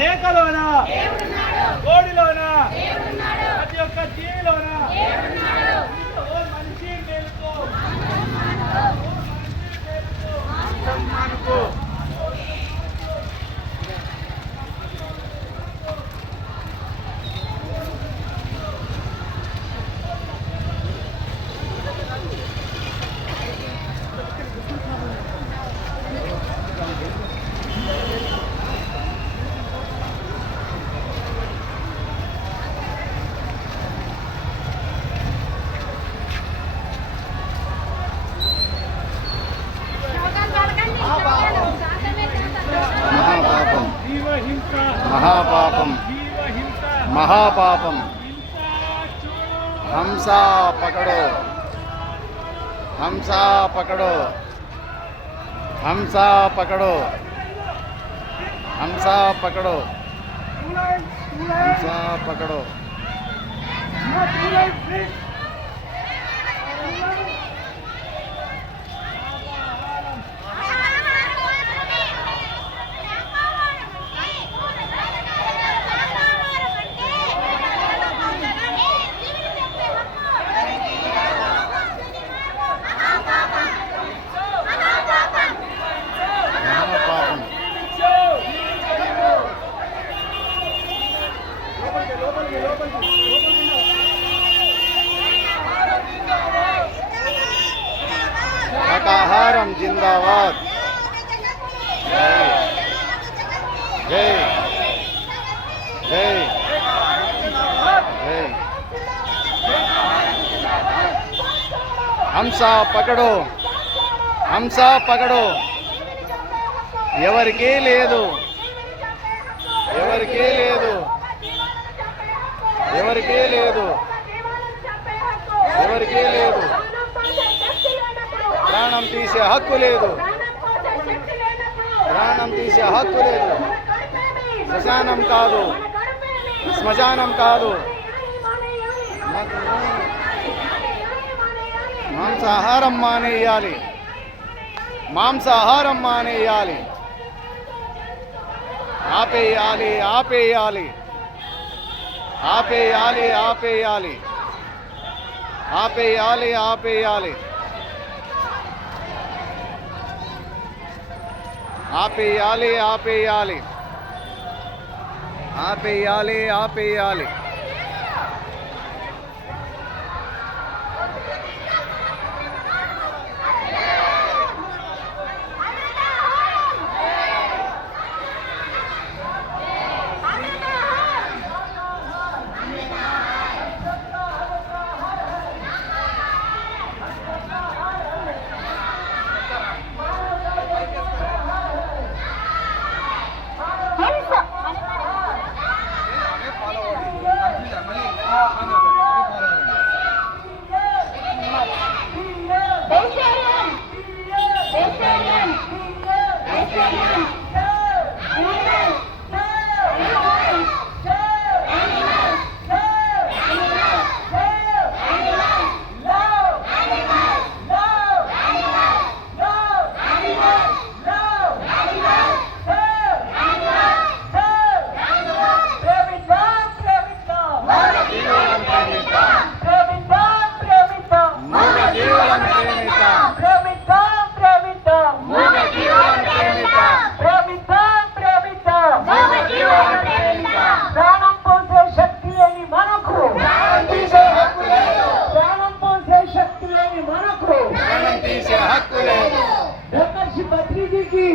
మేకలోన, కోడిలోన, ప్రతి ఒక్క జీవిలోన ఓ మనిషి మేలుకో, సన్మానుకో. మహాపాపం మహాపాపం. హంసా పకడో, హంసా పకడో, హంసా పకడో, హంసా పకడో, హంసా పకడో. శాకాహారం జిందాబాద్. జై జై జై. హంస పకడో, హంస పకడో. ఎవరికీ లేదు, ఎవరికీ లేదు, ఎవరికీ లేదు, ఎవరికీ లేదు. ప్రాణం తీసే హక్కు లేదు, ప్రాణం తీసే హక్కు లేదు. శ్మశానం కాదు, శ్మశానం కాదు. మాంసాహారం మానేయాలి, మాంసాహారం మానేయాలి. ఆపేయాలి, ఆపేయాలి, ఆపేయాలి, ఆపేయాలి, ఆపేయాలి, ఆపేయాలి, ఆపేయాలి, ఆపేయాలి, ఆపేయాలి, ఆపేయాలి. బ్రహ్మర్షి పత్రిజీకి